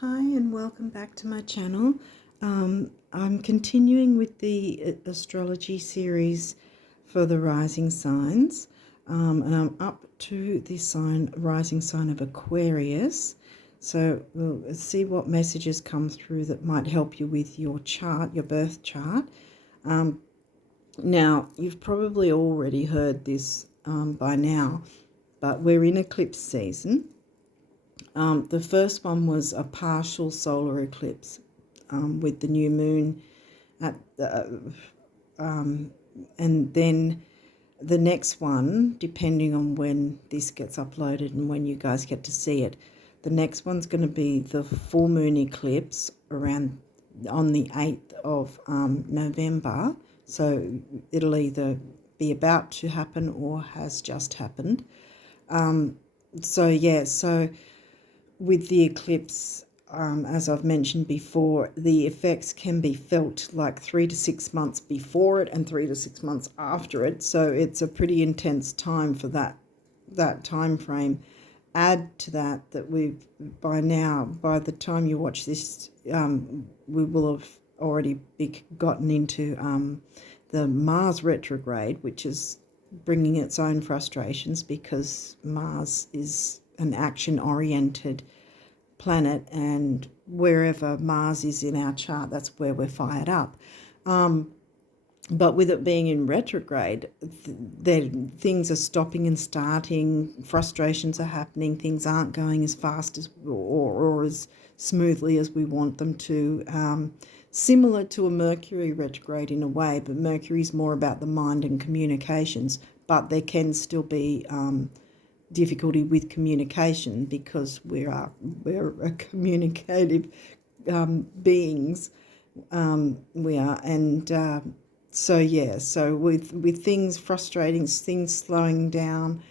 Hi and welcome back to my channel. I'm continuing with the astrology series for the rising signs, and I'm up to the rising sign of Aquarius. So we'll see what messages come through that might help you with your chart, your birth chart. Now, you've probably already heard this by now, but we're in eclipse season. The first one was a partial solar eclipse with the new moon at and then the next one, depending on when this gets uploaded and when you guys get to see it, the next one's going to be the full moon eclipse around on the 8th of November. So it'll either be about to happen or has just happened. So with the eclipse, as I've mentioned before, the effects can be felt like 3 to 6 months before it and 3 to 6 months after it. So it's a pretty intense time for that time frame. Add to that we've by the time you watch this, we will have already gotten into the Mars retrograde, which is bringing its own frustrations because Mars is an action-oriented planet, and wherever Mars is in our chart, that's where we're fired up. But with it being in retrograde, things are stopping and starting, frustrations are happening, things aren't going as fast as or as smoothly as we want them to. Similar to a Mercury retrograde in a way, but Mercury's more about the mind and communications, but there can still be difficulty with communication because we're a communicative beings. We are, and so with things frustrating, things slowing down,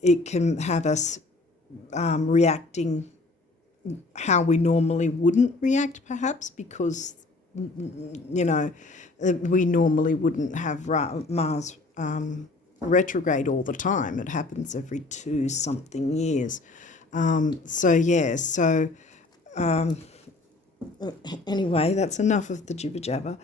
it can have us reacting how we normally wouldn't react, perhaps because we normally wouldn't have Mars retrograde all the time. It happens every 2-something years. Anyway, that's enough of the jibber jabber.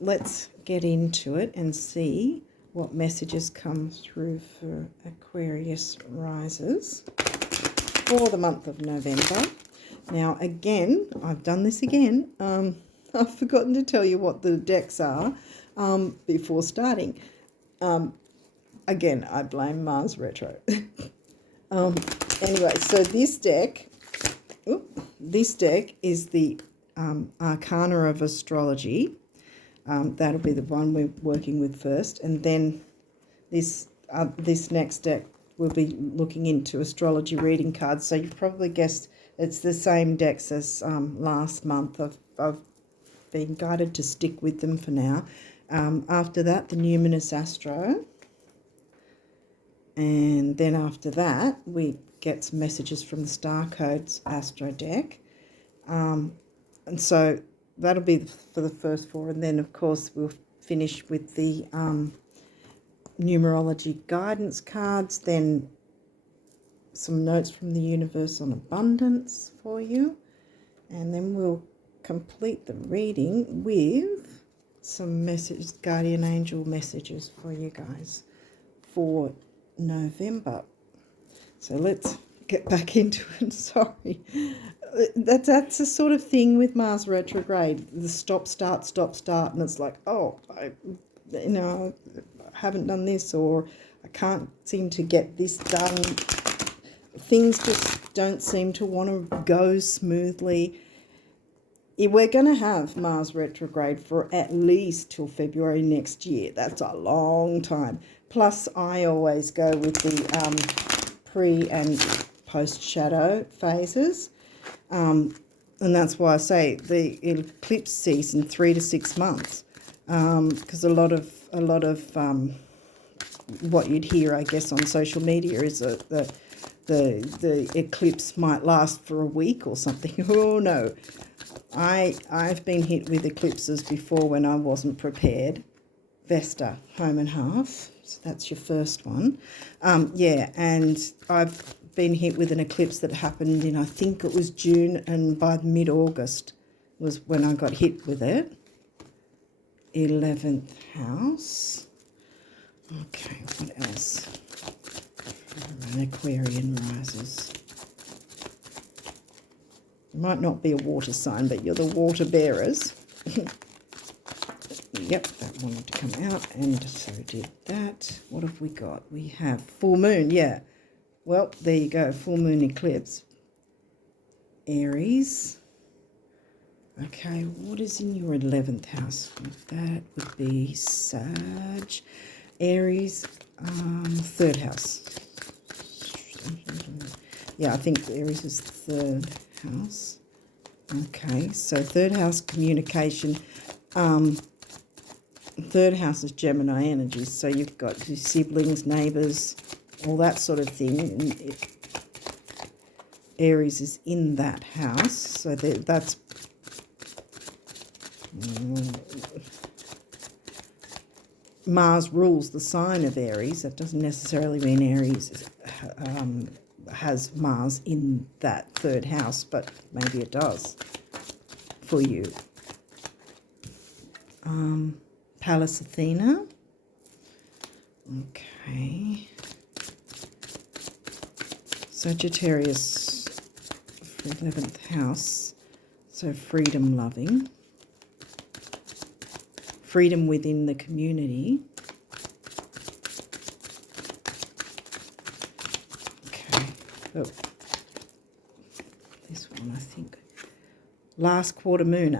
Let's get into it and see what messages come through for Aquarius risers for the month of November. Now, again, I've done this again. I've forgotten to tell you what the decks are before starting. Again, I blame Mars retro. Anyway, so this deck is the Arcana of Astrology. That'll be the one we're working with first, and then this next deck we'll be looking into astrology reading cards. So you've probably guessed it's the same decks as last month. I've been guided to stick with them for now. After that, the Numinous Astro. And then after that, we get some messages from the Star Codes Astro deck. And so that'll be for the first 4. And then, of course, we'll finish with the numerology guidance cards, then some notes from the universe on abundance for you. And then we'll complete the reading with some messages, guardian angel messages for you guys for November. So let's get back into it. Sorry, that's the sort of thing with Mars retrograde, the stop start, and it's like, oh, I haven't done this, or I can't seem to get this done. Things just don't seem to want to go smoothly. We're going to have Mars retrograde for at least till February next year. That's a long time. Plus, I always go with the pre- and post-shadow phases. And that's why I say the eclipse season 3 to 6 months. Because a lot of what you'd hear, I guess, on social media is that the eclipse might last for a week or something. Oh, no. I've been hit with eclipses before when I wasn't prepared. Vesta, home and half. So that's your first one. And I've been hit with an eclipse that happened in, I think it was June, and by mid-August was when I got hit with it. 11th house. Okay, what else? An Aquarian rises. You might not be a water sign, but you're the water bearers. Yep, that wanted to come out, and so did that. What have we got? We have full moon, yeah. Well, there you go, full moon eclipse. Aries. Okay, what is in your 11th house? That would be Sag. Aries, 3rd house. Yeah, I think Aries is 3rd house. Okay, so 3rd house communication. 3rd house is Gemini energy, so you've got your siblings, neighbours, all that sort of thing. And Aries is in that house, so that's Mars rules the sign of Aries. That doesn't necessarily mean Aries has Mars in that 3rd house, but maybe it does for you. Pallas Athena. Okay. Sagittarius for 11th house. So freedom loving. Freedom within the community. Okay. Oh. This one, I think. Last quarter moon.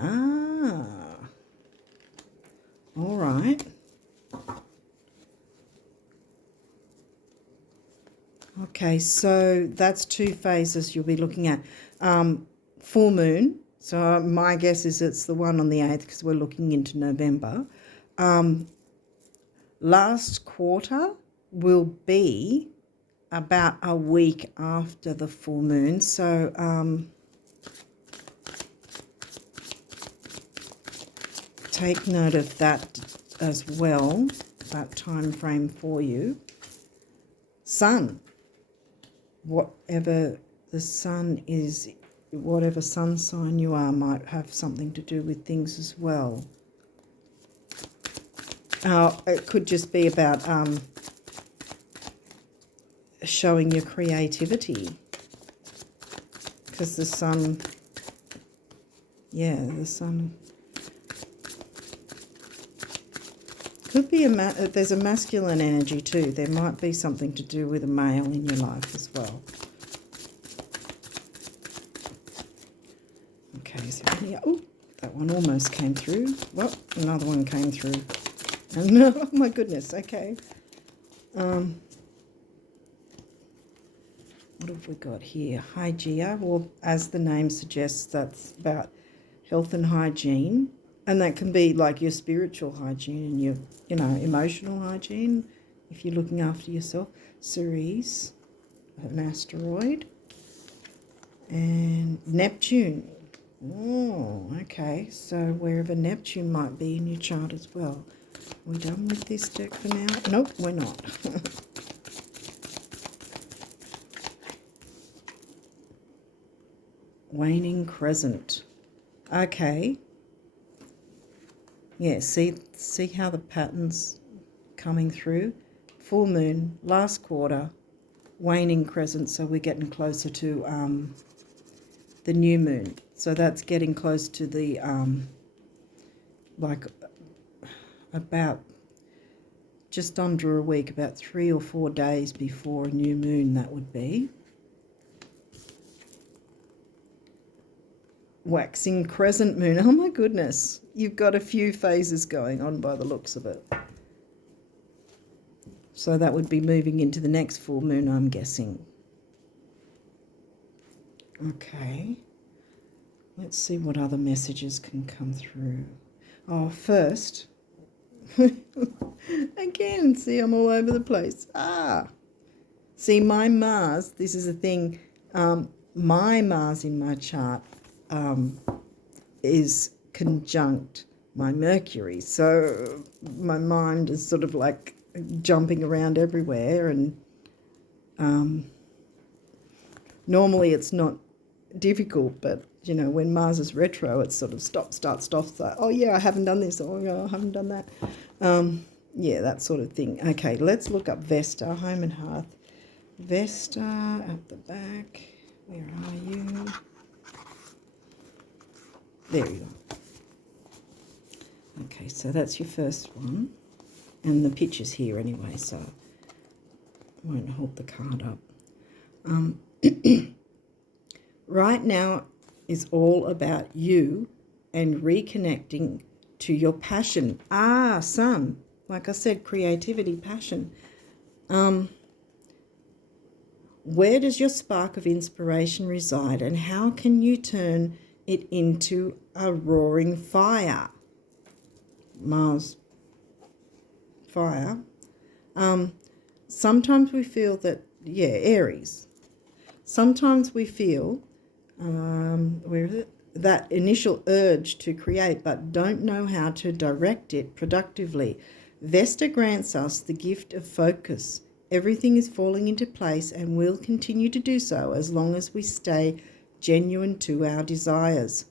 All right. Okay, so that's 2 phases you'll be looking at. Full moon. So my guess is it's the one on the 8th because we're looking into November. Last quarter will be about a week after the full moon. So take note of that as well, that time frame for you. Sun. Whatever the sun is, whatever sun sign you are might have something to do with things as well. It could just be about showing your creativity, because the sun, the sun could be there's a masculine energy too. There might be something to do with a male in your life as well. Okay, so oh, that one almost came through. Well, another one came through. And oh my goodness, okay. What have we got here? Hygeia. Well, as the name suggests, that's about health and hygiene. And that can be like your spiritual hygiene and your, emotional hygiene if you're looking after yourself. Ceres, an asteroid. And Neptune. Oh, okay. So wherever Neptune might be in your chart as well. Are we done with this deck for now? Nope, we're not. Waning crescent. Okay. Yeah, see how the pattern's coming through? Full moon, last quarter, waning crescent, so we're getting closer to the new moon. So that's getting close to the, about just under a week, about 3 or 4 days before a new moon, that would be. Waxing crescent moon. Oh my goodness. You've got a few phases going on by the looks of it. So that would be moving into the next full moon, I'm guessing. Okay. Let's see what other messages can come through. Oh, first. Again, see, I'm all over the place. See, my Mars, this is a thing, my Mars in my chart is conjunct my Mercury. So my mind is sort of like jumping around everywhere, and Normally it's not difficult, but, you know, when Mars is retro, it's sort of stop, start, stop, start. Oh, yeah, I haven't done this. Oh, yeah, I haven't done that. Yeah, that sort of thing. Okay, let's look up Vesta, home and hearth. Vesta at the back. Where are you? There you are. Okay, so that's your first one. And the picture's here anyway, so I won't hold the card up. Right now is all about you and reconnecting to your passion. Sun. Like I said, creativity, passion. Where does your spark of inspiration reside, and how can you turn it into a roaring fire? Mars, fire. Sometimes we feel that, Aries. Sometimes we feel, where is it? That initial urge to create, but don't know how to direct it productively. Vesta grants us the gift of focus. Everything is falling into place and will continue to do so as long as we stay genuine to our desires.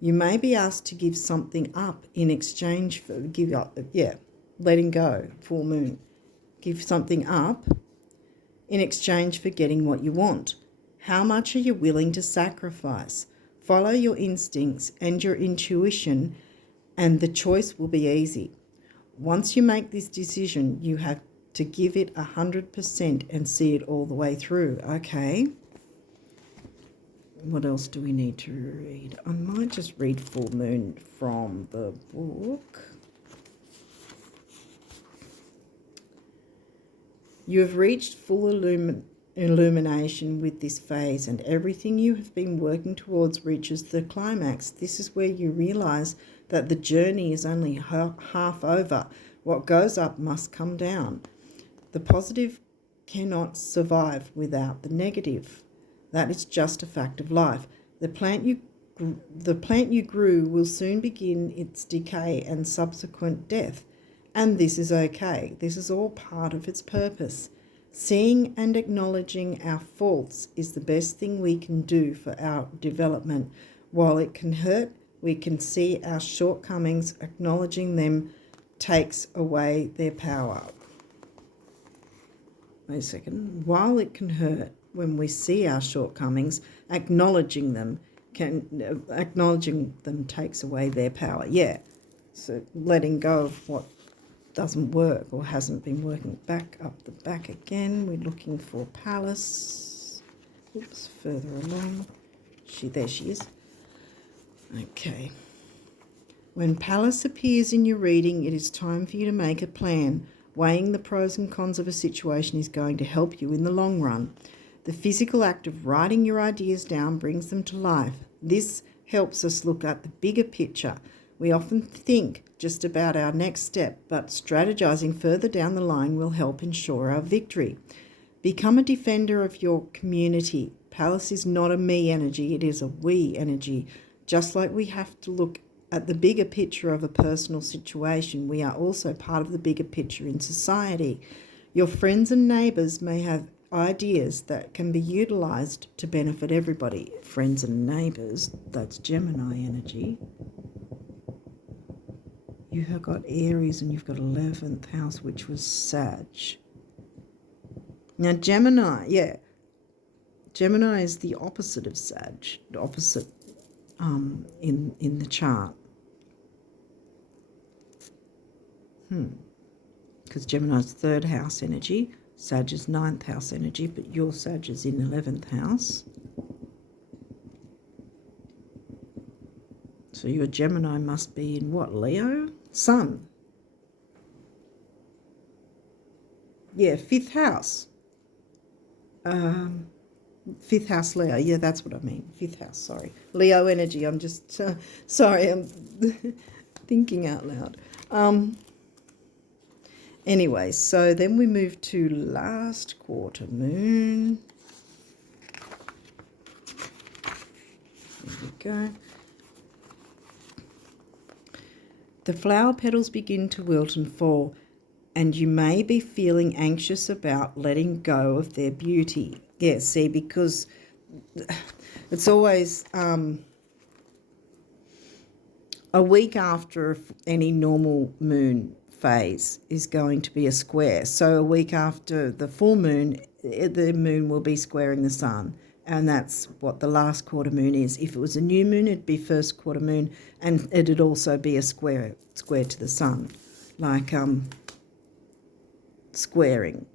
You may be asked to give something up in exchange for letting go, full moon. Give something up in exchange for getting what you want. How much are you willing to sacrifice? Follow your instincts and your intuition, and the choice will be easy. Once you make this decision, you have to give it 100% and see it all the way through. Okay. What else do we need to read? I might just read full moon from the book. You have reached full illumination with this phase, and everything you have been working towards reaches the climax. This is where you realize that the journey is only half over. What goes up must come down. The positive cannot survive without the negative. That is just a fact of life. The plant you grew will soon begin its decay and subsequent death. And this is okay. This is all part of its purpose. Seeing and acknowledging our faults is the best thing we can do for our development. While it can hurt, we can see our shortcomings. Acknowledging them takes away their power. Wait a second. While it can hurt when we see our shortcomings, acknowledging them takes away their power. Yeah. So letting go of what doesn't work or hasn't been working. Back up the back again. We're looking for Palace. Oops, further along. There she is. Okay. When Palace appears in your reading, it is time for you to make a plan. Weighing the pros and cons of a situation is going to help you in the long run. The physical act of writing your ideas down brings them to life. This helps us look at the bigger picture. We often think just about our next step, but strategizing further down the line will help ensure our victory. Become a defender of your community. Palace is not a me energy, it is a we energy. Just like we have to look at the bigger picture of a personal situation, we are also part of the bigger picture in society. Your friends and neighbours may have ideas that can be utilised to benefit everybody. Friends and neighbours, that's Gemini energy. You have got Aries and you've got 11th house, which was Sag. Now Gemini, Gemini is the opposite of Sag, the opposite in the chart. Because Gemini's 3rd house energy, Sag is 9th house energy, but your Sag is in 11th house. So your Gemini must be in what, Leo? Sun. Yeah, 5th house. 5th house Leo. Yeah, that's what I mean. 5th house, sorry. Leo energy. I'm just, sorry, I'm thinking out loud. Anyway, so then we move to last quarter moon. There we go. The flower petals begin to wilt and fall, and you may be feeling anxious about letting go of their beauty. Yeah, see, because it's always a week after any normal moon phase is going to be a square. So a week after the full moon, the moon will be squaring the sun. And that's what the last quarter moon is. If it was a new moon, it'd be first quarter moon, and it'd also be a square to the sun, like squaring,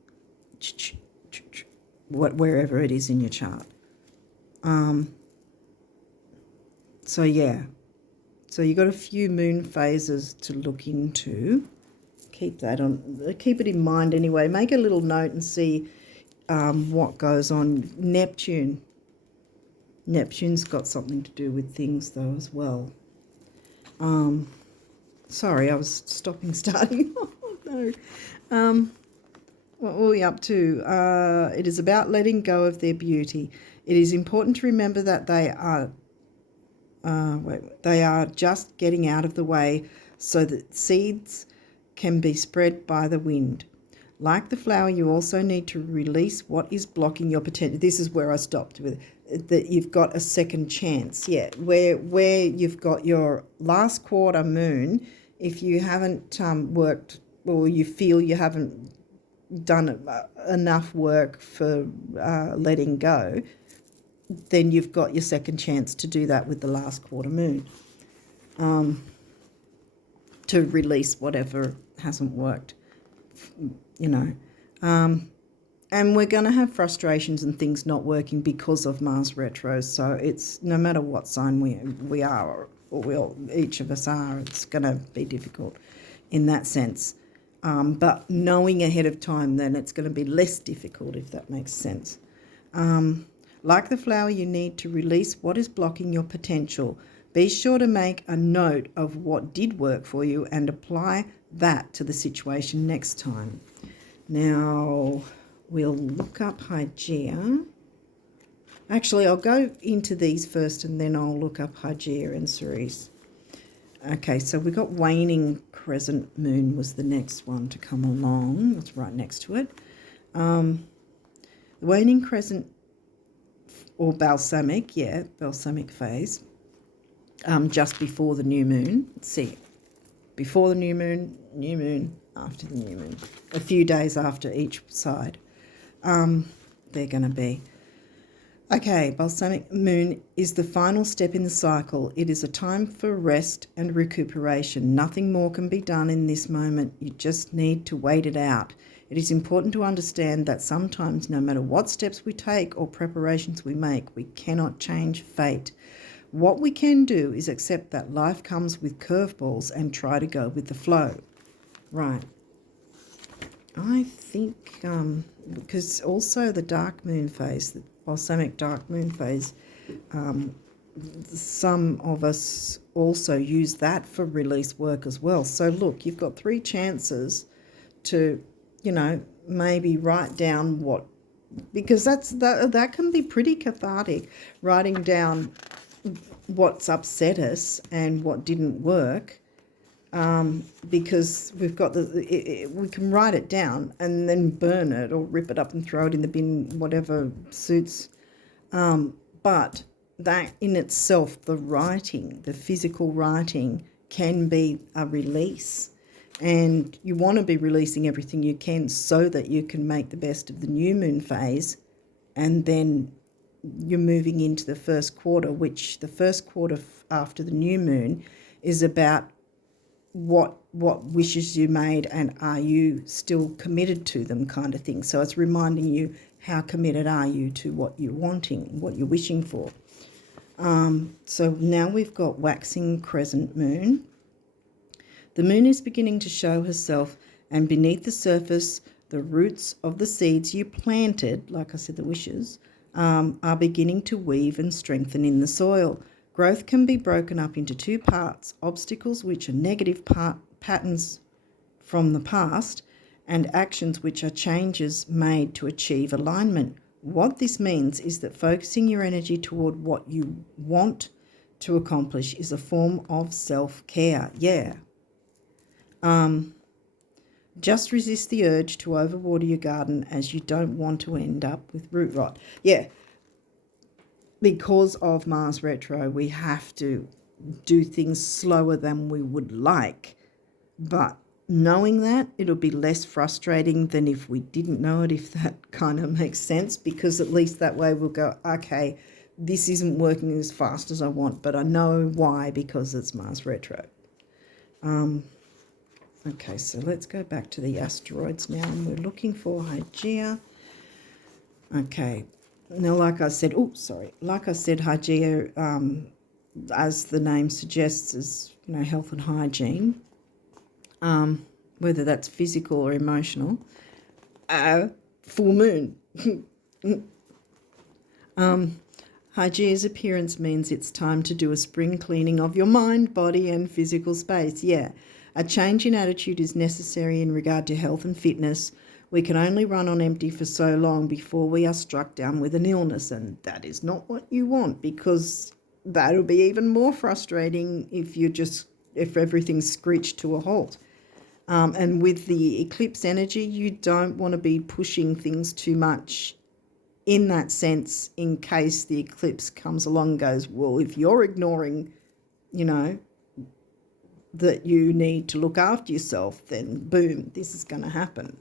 wherever it is in your chart. So yeah, so you got a few moon phases to look into. Keep it in mind anyway. Make a little note and see what goes on. Neptune's got something to do with things though as well. Sorry, I was starting. Oh, no. What were we up to? It is about letting go of their beauty. It is important to remember that they are just getting out of the way so that seeds can be spread by the wind. Like the flower, you also need to release what is blocking your potential. This is where I stopped with that you've got a second chance. Yeah, where you've got your last quarter moon, if you haven't worked, or you feel you haven't done enough work for letting go, then you've got your second chance to do that with the last quarter moon, to release whatever hasn't worked, and we're going to have frustrations and things not working because of Mars retro. So it's no matter what sign we are, or each of us are, it's going to be difficult in that sense. But knowing ahead of time, then it's going to be less difficult, if that makes sense. Like the flower, you need to release what is blocking your potential. Be sure to make a note of what did work for you and apply that to the situation next time. Now, we'll look up Hygeia. Actually, I'll go into these first and then I'll look up Hygeia and Ceres. Okay, so we got waning crescent moon was the next one to come along. It's right next to it. The waning crescent, or balsamic phase, just before the new moon. Let's see, before the new moon, after the new moon, a few days after each side. They're going to be. Okay, balsamic moon is the final step in the cycle. It is a time for rest and recuperation. Nothing more can be done in this moment. You just need to wait it out. It is important to understand that sometimes, no matter what steps we take or preparations we make, we cannot change fate. What we can do is accept that life comes with curveballs and try to go with the flow. Right. I think, because also the dark moon phase, the balsamic dark moon phase, some of us also use that for release work as well. So look, you've got 3 chances to, maybe write down what, because that can be pretty cathartic, writing down what's upset us and what didn't work. Because we've got we can write it down and then burn it or rip it up and throw it in the bin, whatever suits. But that in itself, the writing, the physical writing, can be a release. And you want to be releasing everything you can so that you can make the best of the new moon phase, and then you're moving into the first quarter, which the first quarter after the new moon is about what wishes you made and are you still committed to them, kind of thing. So it's reminding you, how committed are you to what you're wanting, what you're wishing for. So now we've got waxing crescent moon. The moon is beginning to show herself, and beneath the surface, the roots of the seeds you planted, like I said, the wishes, are beginning to weave and strengthen in the soil. Growth can be broken up into 2 parts: obstacles, which are negative patterns from the past, and actions, which are changes made to achieve alignment. What this means is that focusing your energy toward what you want to accomplish is a form of self-care. Yeah. Just resist the urge to overwater your garden, as you don't want to end up with root rot. Yeah. because of Mars retro, we have to do things slower than we would like. But knowing that, it'll be less frustrating than if we didn't know it, if that kind of makes sense, because at least that way we'll go, okay, this isn't working as fast as I want, but I know why, because it's Mars retro. Okay, so let's go back to the asteroids now, and we're looking for Hygeia. Okay, now like I said, Hygeia, as the name suggests, is, you know, health and hygiene, whether that's physical or emotional. Full moon. Hygeia's appearance means it's time to do a spring cleaning of your mind, body and physical space. Yeah, a change in attitude is necessary in regard to health and fitness. We can only run on empty for so long before we are struck down with an illness, and that is not what you want, because that'll be even more frustrating if everything's screeched to a halt. And with the eclipse energy, you don't want to be pushing things too much in that sense, in case the eclipse comes along and goes, well, if you're ignoring, you know, that you need to look after yourself, then boom, this is going to happen.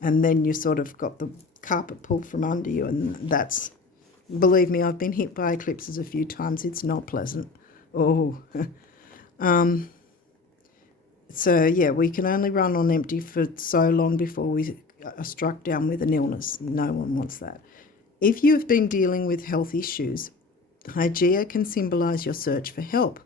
And then you sort of got the carpet pulled from under you, and that's, believe me, I've been hit by eclipses a few times. It's not pleasant. Oh. So, yeah, we can only run on empty for so long before we are struck down with an illness. No one wants that. If you've been dealing with health issues, Hygeia can symbolise your search for help.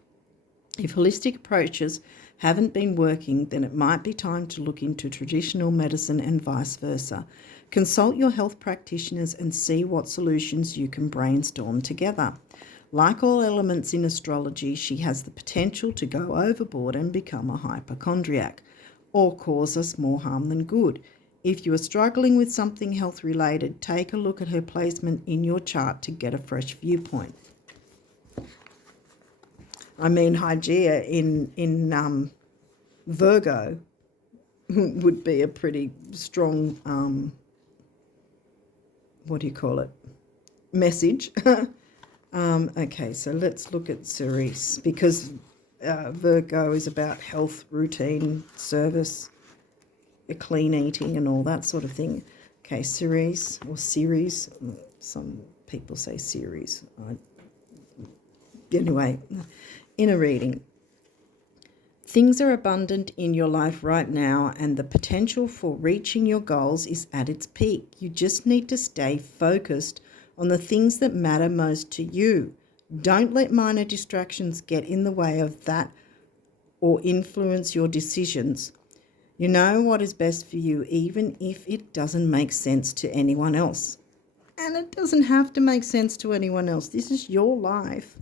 If holistic approaches haven't been working, then it might be time to look into traditional medicine and vice versa. Consult your health practitioners and see what solutions you can brainstorm together. Like all elements in astrology, she has the potential to go overboard and become a hypochondriac, or cause us more harm than good. If you are struggling with something health-related, take a look at her placement in your chart to get a fresh viewpoint. I mean, Hygeia in Virgo would be a pretty strong, message. Okay, so let's look at Ceres, because Virgo is about health, routine, service, clean eating and all that sort of thing. Okay, Ceres or Ceres. Some people say Ceres. Anyway, inner reading. Things are abundant in your life right now, and the potential for reaching your goals is at its peak. You just need to stay focused on the things that matter most to you. Don't let minor distractions get in the way of that or influence your decisions. You know what is best for you, even if it doesn't make sense to anyone else. And it doesn't have to make sense to anyone else. This is your life.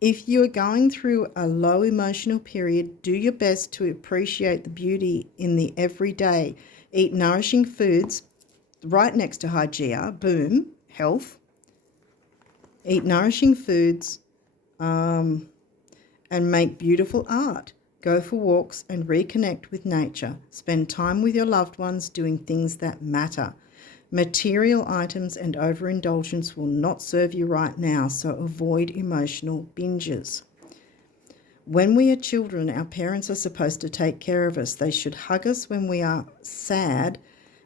If you are going through a low emotional period, do your best to appreciate the beauty in the everyday. Eat nourishing foods. Right next to Hygeia, boom, health. Eat nourishing foods and make beautiful art. Go for walks and reconnect with nature. Spend time with your loved ones doing things that matter. Material items and overindulgence will not serve you right now, so avoid emotional binges. When we are children, our parents are supposed to take care of us. They should hug us when we are sad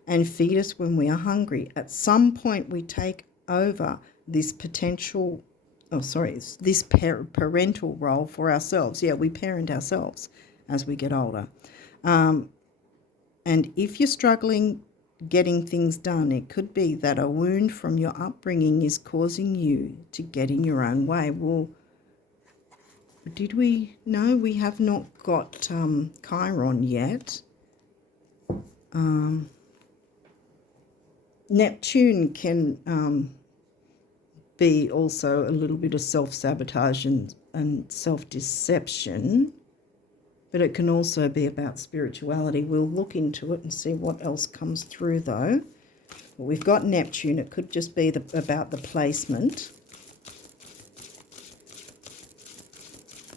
and feed us when we are hungry. At some point, we take over this parental role for ourselves. Yeah, we parent ourselves as we get older. And if you're struggling getting things done, it could be that a wound from your upbringing is causing you to get in your own way. Well, did we? No, we have not got Chiron yet. Neptune can be also a little bit of self-sabotage and self-deception, but it can also be about spirituality. We'll look into it and see what else comes through, though. Well, we've got Neptune. It could just be about the placement.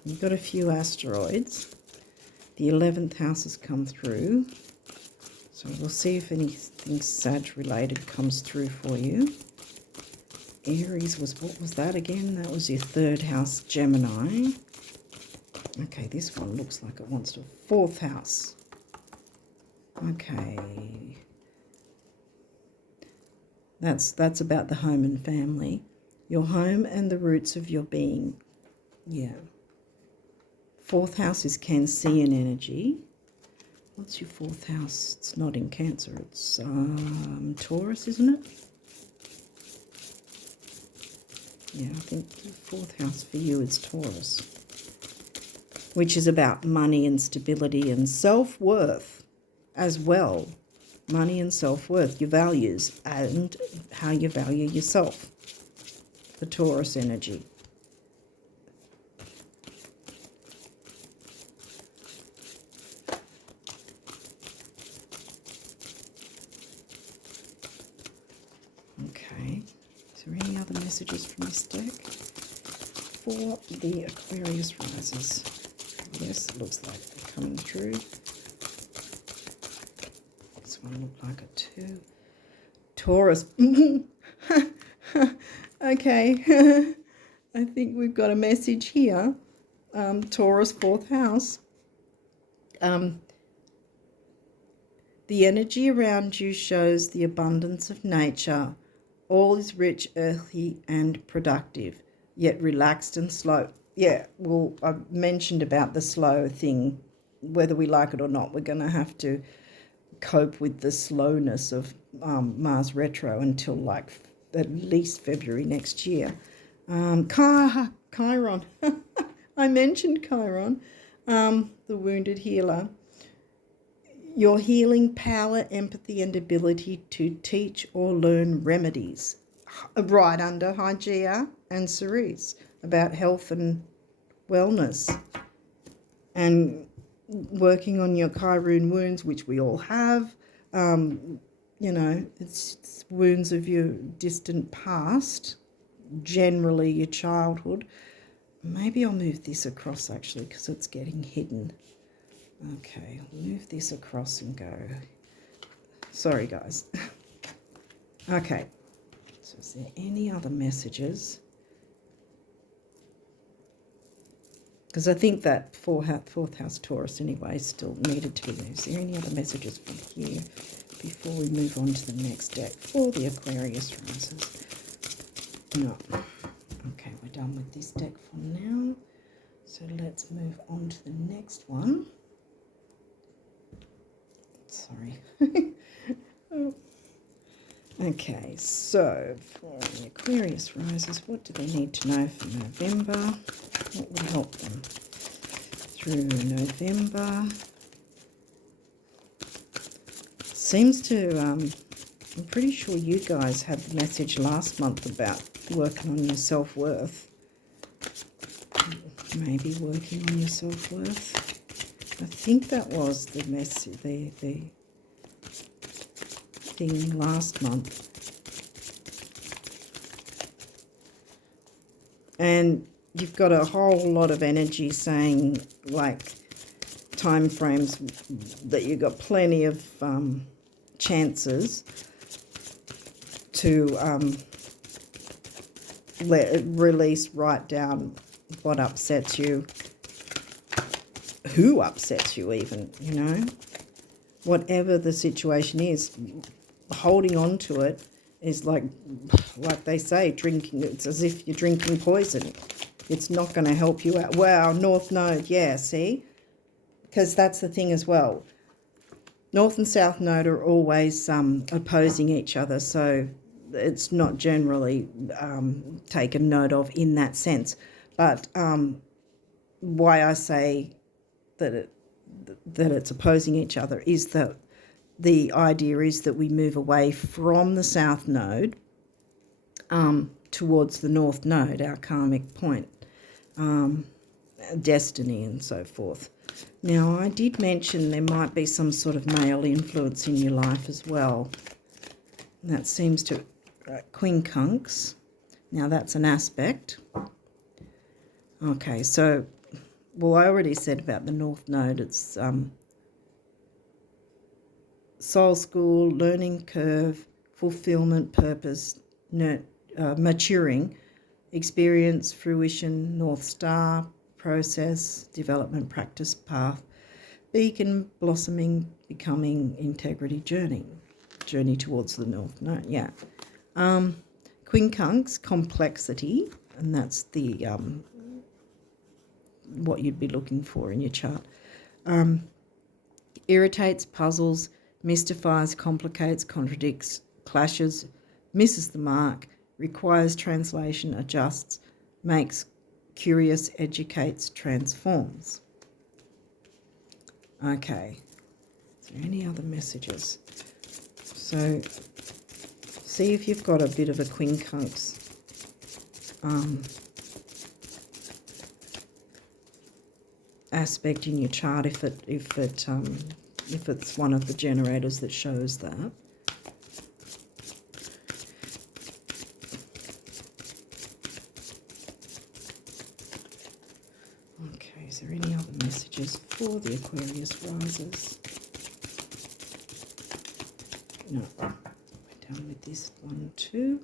We've got a few asteroids. The 11th house has come through. So we'll see if anything Sag related comes through for you. Aries was, what was that again? That was your 3rd house, Gemini. Okay, this one looks like it wants to 4th house. Okay. That's about the home and family. Your home and the roots of your being. Yeah. 4th house is Cancerian energy. What's your 4th house? It's not in Cancer. It's Taurus, isn't it? Yeah, I think the 4th house for you is Taurus, which is about money and stability and self-worth as well. Money and self-worth, your values and how you value yourself. The Taurus energy. Okay. Is there any other messages from this deck for the Aquarius risers? Yes, it looks like they're coming through. This one looked like a 2. Taurus. Okay. I think we've got a message here. Taurus, 4th house. The energy around you shows the abundance of nature. All is rich, earthy, and productive, yet relaxed and slow. Yeah, well, I've mentioned about the slow thing. Whether we like it or not, we're going to have to cope with the slowness of Mars retro until like at least February next year. Chiron. I mentioned Chiron, the wounded healer. Your healing power, empathy, and ability to teach or learn remedies. Right under Hygeia and Ceres, about health and wellness. And working on your Chiron wounds, which we all have. You know, it's wounds of your distant past, generally your childhood. Maybe I'll move this across, actually, because it's getting hidden. Okay, I'll move this across and go. Sorry, guys. Okay, so is there any other messages? Because I think that 4th house Taurus anyway still needed to be moved. Is there any other messages from here before we move on to the next deck for the Aquarius risers? No. Okay, we're done with this deck for now. So let's move on to the next one. Sorry. Oh. Okay, so for the Aquarius risers, what do they need to know for November? What will help them through November? Seems to, I'm pretty sure you guys had the message last month about working on your self-worth. Maybe working on your self-worth. I think that was the message, the thing last month. And you've got a whole lot of energy saying, like, time frames that you've got plenty of chances to release, write down what upsets you, who upsets you even, you know. Whatever the situation is, holding on to it is like they say, drinking. It's as if you're drinking poison. It's not going to help you out. Wow, North Node, yeah, see? Because that's the thing as well. North and South Node are always opposing each other, so it's not generally taken note of in that sense. But why I say that it's opposing each other is that the idea is that we move away from the South Node towards the North Node, our karmic point, destiny and so forth. Now, I did mention there might be some sort of male influence in your life as well. And that seems to... quincunx. Now, that's an aspect. Okay, so... Well, I already said about the North Node. It's soul school, learning curve, fulfillment, purpose, maturing, experience, fruition, North Star, process, development, practice, path, beacon, blossoming, becoming, integrity, journey towards the North Node. Yeah. Quincunx, complexity, and that's the what you'd be looking for in your chart. Irritates, puzzles, mystifies, complicates, contradicts, clashes, misses the mark, requires translation, adjusts, makes curious, educates, transforms. Okay. Is there any other messages? So see if you've got a bit of a quincunx aspect in your chart, if it's one of the generators that shows that. Okay, is there any other messages for the Aquarius risers? No, we're done with this one too.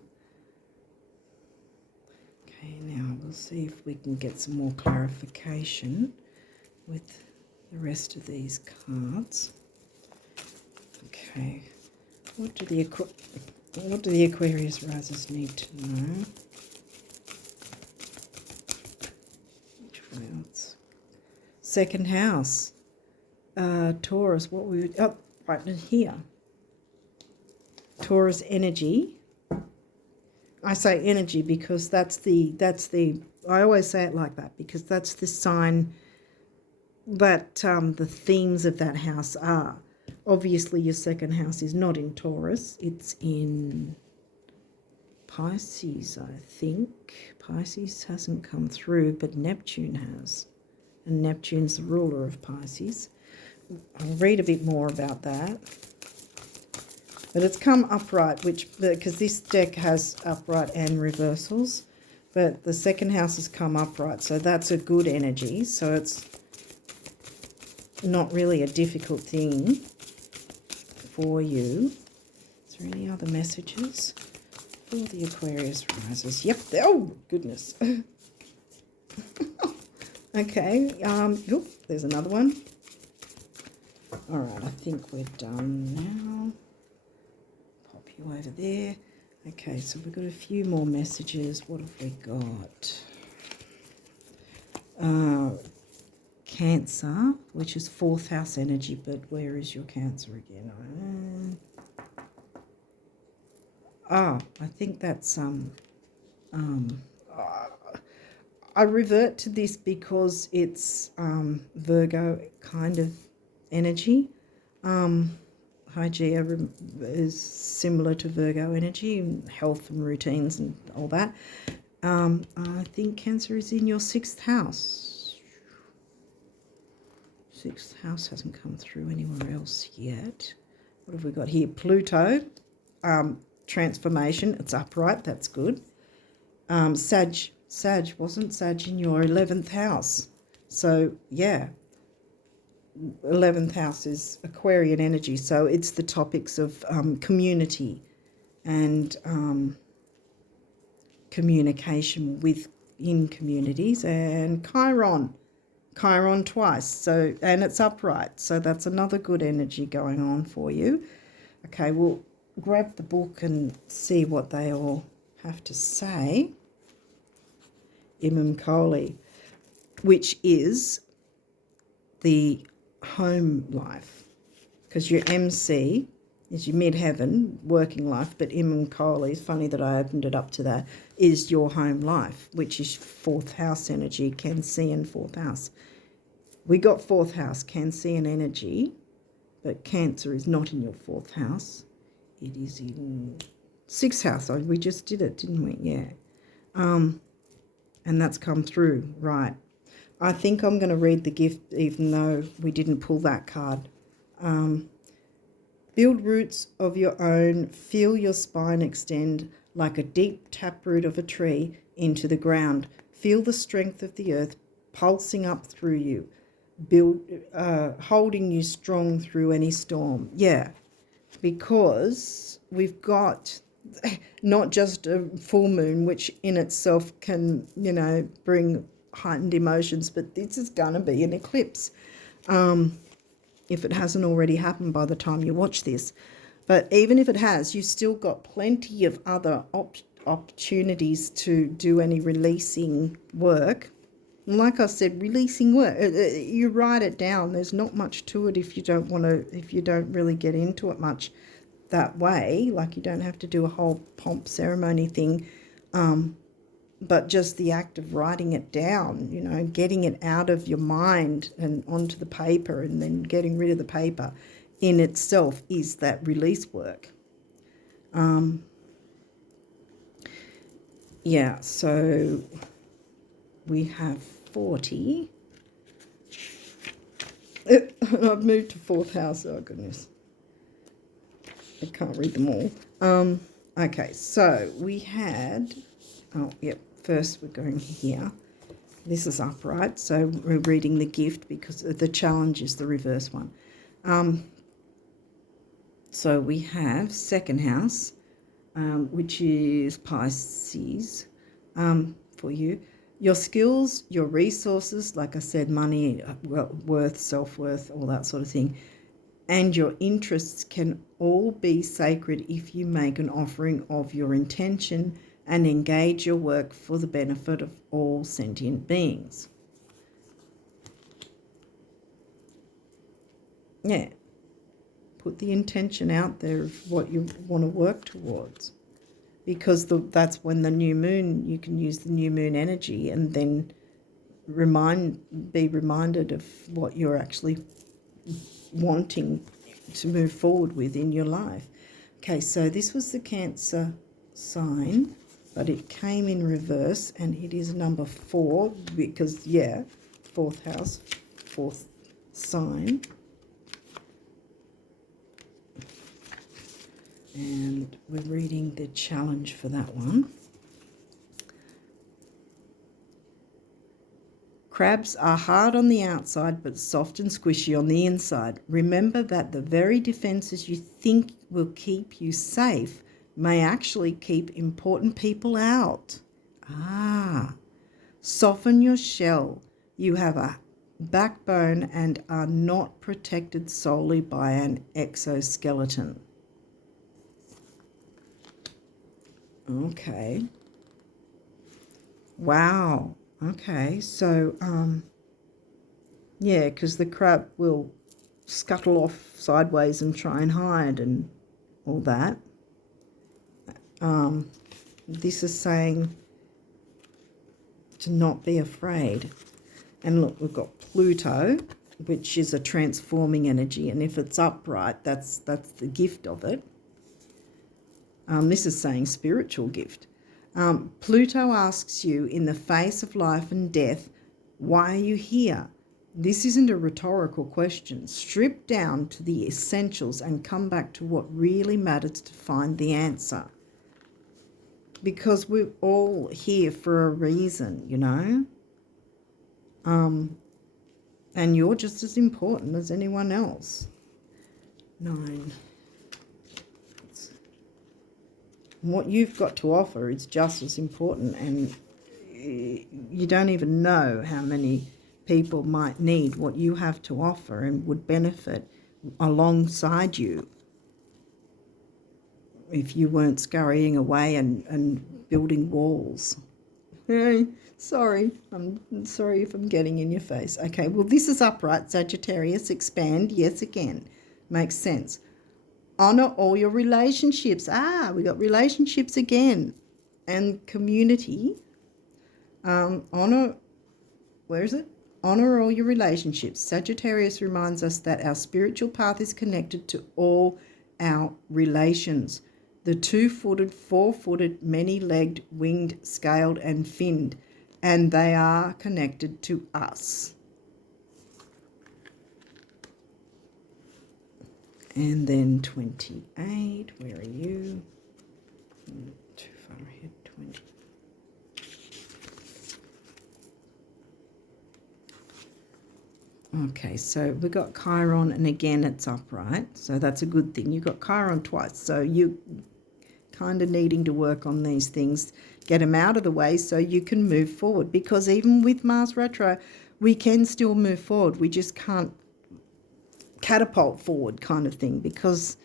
Okay, now we'll see if we can get some more clarification with the rest of these cards. Okay, what do the Aquarius risers need to know? Which one else? Second house, Taurus. What we would right in here. Taurus energy. I say energy because that's the I always say it like that because that's the sign that the themes of that house are. Obviously, your second house is not in Taurus. It's in Pisces, I think. Pisces hasn't come through, but Neptune has. And Neptune's the ruler of Pisces. I'll read a bit more about that. But it's come upright, because this deck has upright and reversals. But the second house has come upright, so that's a good energy. So it's not really a difficult thing for you. Is there any other messages for the Aquarius risers? Yep. Oh, goodness. Okay. There's another one. All right. I think we're done now. Pop you over there. Okay. So we've got a few more messages. What have we got? Cancer, which is fourth house energy, but where is your Cancer again? I think that's I revert to this because it's Virgo kind of energy. Hygeia is similar to Virgo energy, health and routines and all that. I think Cancer is in your sixth house. Sixth house hasn't come through anywhere else yet. What have we got here? Pluto, transformation. It's upright. That's good. Sag wasn't Sag in your 11th house. So, yeah, 11th house is Aquarian energy. So it's the topics of community and communication within communities, and Chiron twice, so, and it's upright, so that's another good energy going on for you. Okay, we'll grab the book and see what they all have to say. Imam Kohli, which is the home life, because your MC is your midheaven, working life, but Imam Kohli, it's funny that I opened it up to that, is your home life, which is fourth house energy, Cancerian fourth house. We got fourth house, Cancerian energy, but Cancer is not in your fourth house. It is in sixth house. Oh, we just did it, didn't we? Yeah. And that's come through, right. I think I'm going to read the gift, even though we didn't pull that card. Build roots of your own. Feel your spine extend like a deep taproot of a tree into the ground. Feel the strength of the earth pulsing up through you, holding you strong through any storm. Yeah, because we've got not just a full moon, which in itself can, bring heightened emotions, but this is going to be an eclipse, if it hasn't already happened by the time you watch this. But even if it has, you've still got plenty of other opportunities to do any releasing work. And like I said, releasing work, you write it down. There's not much to it if you don't really get into it much that way. Like, you don't have to do a whole pomp ceremony thing, but just the act of writing it down, getting it out of your mind and onto the paper, and then getting rid of the paper in itself is that release work. Yeah, so we have 40. I've moved to 4th house. Oh, goodness. I can't read them all. Okay, so we had... Oh, yep. First, we're going here. This is upright, so we're reading the gift because the challenge is the reverse one. So we have 2nd house, which is Pisces, for you. Your skills, your resources, like I said, money, worth, self-worth, all that sort of thing, and your interests can all be sacred if you make an offering of your intention and engage your work for the benefit of all sentient beings. Yeah. Put the intention out there of what you want to work towards. Because that's when the new moon, you can use the new moon energy and then be reminded of what you're actually wanting to move forward with in your life. Okay, so this was the Cancer sign, but it came in reverse, and it is number 4 because, 4th house, 4th sign. And we're reading the challenge for that one. Crabs are hard on the outside but soft and squishy on the inside. Remember that the very defenses you think will keep you safe may actually keep important people out. Soften your shell. You have a backbone and are not protected solely by an exoskeleton. Okay. Wow. Okay. So, because the crab will scuttle off sideways and try and hide and all that. This is saying to not be afraid. And look, we've got Pluto, which is a transforming energy, and if it's upright, that's the gift of it. This is saying spiritual gift. Pluto asks you in the face of life and death, why are you here? This isn't a rhetorical question. Strip down to the essentials and come back to what really matters to find the answer. Because we're all here for a reason, and you're just as important as anyone else. 9. What you've got to offer is just as important, and you don't even know how many people might need what you have to offer and would benefit alongside you if you weren't scurrying away and building walls. Hey, sorry. I'm sorry if I'm getting in your face. Okay, well, this is upright, Sagittarius. Expand, yes, again. Makes sense. Honor all your relationships. We got relationships again. And community. Honor, where is it? Honor all your relationships. Sagittarius reminds us that our spiritual path is connected to all our relations. The 2-footed, 4-footed, many-legged, winged, scaled, and finned. And they are connected to us. And then 28, where are you? Too far ahead, 20. Okay, so we got Chiron, and again it's upright, so that's a good thing. You got Chiron twice, so you kind of needing to work on these things, get them out of the way so you can move forward. Because even with Mars retro, we can still move forward. We just can't catapult forward kind of thing, because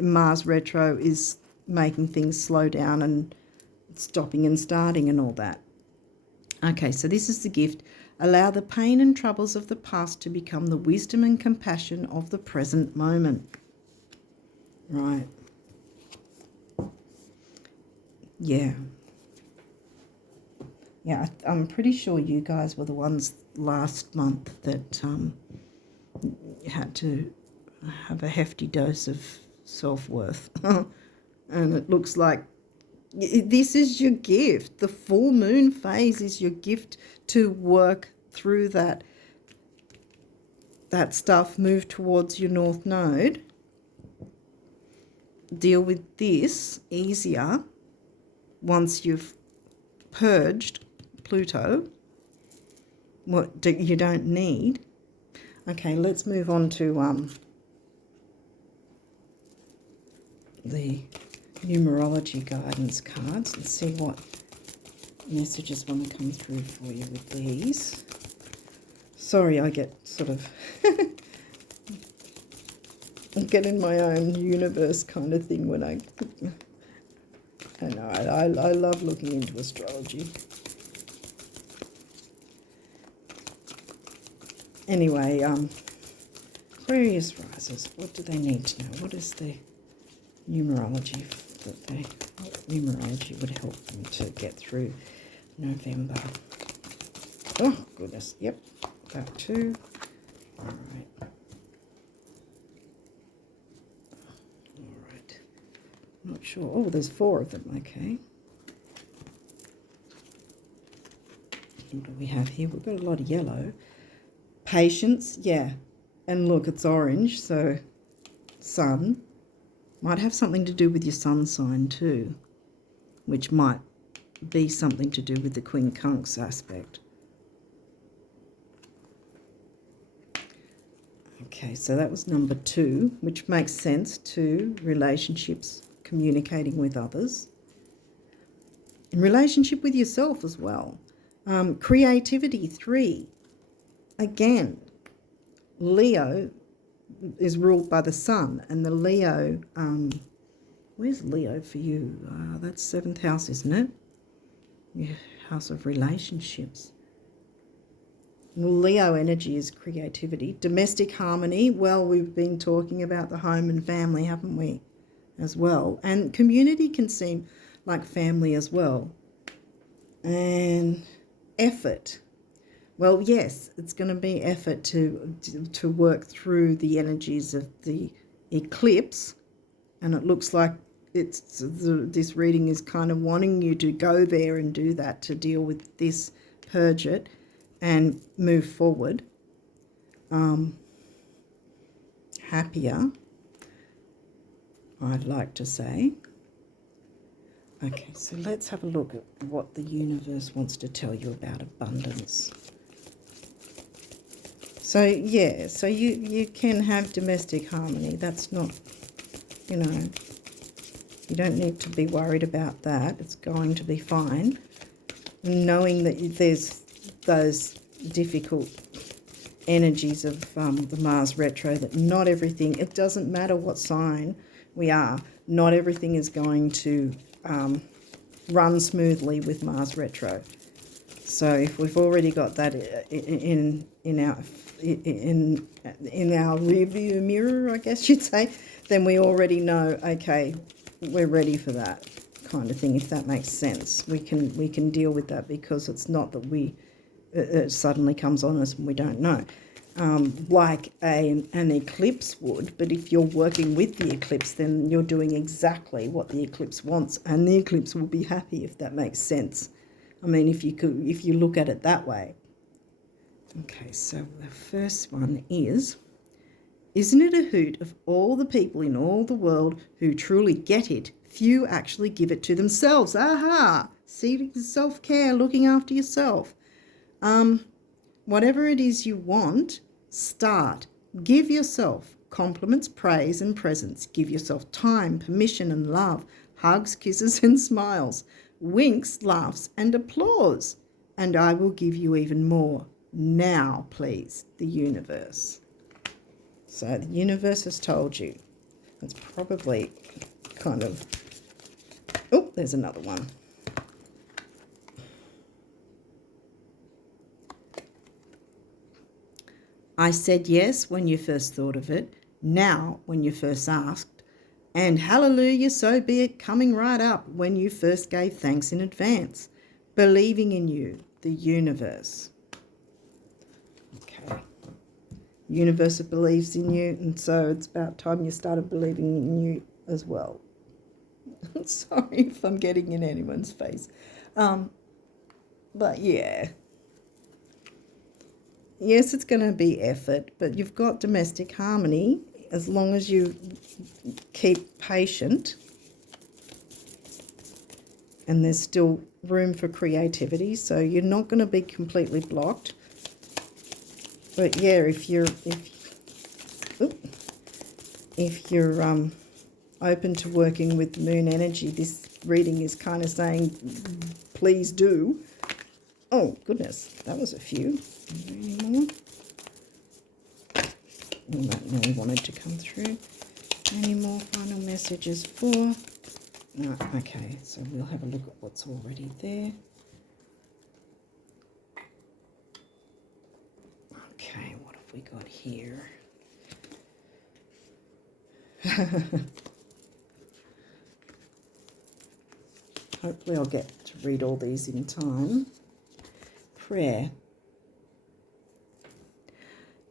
Mars retro is making things slow down and stopping and starting and all that. Okay, so this is the gift. Allow the pain and troubles of the past to become the wisdom and compassion of the present moment. Right. Yeah. Yeah, I'm pretty sure you guys were the ones last month that had to have a hefty dose of self-worth. And it looks like this is your gift. The full moon phase is your gift to work through that stuff, move towards your North Node, deal with this easier once you've purged Pluto, what you don't need. Okay, let's move on to the numerology guidance cards and see what messages want to come through for you with these. Sorry, I get sort of I get in my own universe kind of thing when I know I love looking into astrology. Anyway, Aquarius risers, what do they need to know? What is the numerology that numerology would help them to get through November? Oh goodness, yep, that too. All right. Not sure. Oh, there's 4 of them. Okay. What do we have here? We've got a lot of yellow. Patience, yeah. And look, it's orange, so sun. Might have something to do with your sun sign too, which might be something to do with the quincunx aspect. Okay, so that was number 2, which makes sense to relationships, communicating with others. In relationship with yourself as well. Creativity, 3. Again, Leo is ruled by the sun, and the Leo, where's Leo for you? That's 7th house, isn't it? Yeah, house of relationships. Leo energy is creativity. Domestic harmony, well, we've been talking about the home and family, haven't we, as well? And community can seem like family as well. And effort. Well, yes, it's going to be effort to work through the energies of the eclipse, and it looks like this reading is kind of wanting you to go there and do that, to deal with this, purge it, and move forward. Happier, I'd like to say. Okay, so let's have a look at what the universe wants to tell you about abundance. So, yeah, so you can have domestic harmony. That's not, you don't need to be worried about that. It's going to be fine. Knowing that there's those difficult energies of the Mars retro, that not everything, it doesn't matter what sign we are, not everything is going to run smoothly with Mars retro. So if we've already got that in our rearview mirror, I guess you'd say, then we already know, okay, we're ready for that kind of thing, if that makes sense. We can deal with that, because it's not that it suddenly comes on us and we don't know, like an eclipse would. But if you're working with the eclipse, then you're doing exactly what the eclipse wants, and the eclipse will be happy, if that makes sense. I mean, if you look at it that way. Okay, so the first one is, isn't it a hoot of all the people in all the world who truly get it, few actually give it to themselves? Aha! See, self-care, looking after yourself. Whatever it is you want, start. Give yourself compliments, praise and presents. Give yourself time, permission and love. hugs, kisses, and smiles, winks, laughs, and applause. And I will give you even more. Now, please, the universe. So the universe has told you. It's probably kind of... Oh, there's another one. I said yes when you first thought of it, now when you first asked, and hallelujah, so be it, coming right up when you first gave thanks in advance, believing in you, the universe. Okay. Universe believes in you, and so it's about time you started believing in you as well. Sorry if I'm getting in anyone's face. But yeah. Yes, it's going to be effort, but you've got domestic harmony as long as you keep patient. And there's still room for creativity, so you're not going to be completely blocked. But yeah, if you're open to working with the moon energy, this reading is kind of saying, please do. Oh goodness, that was a few. Any more? All that really wanted to come through. Any more final messages for? No, okay, so we'll have a look at what's already there. Okay, what have we got here? Hopefully I'll get to read all these in time. Prayer.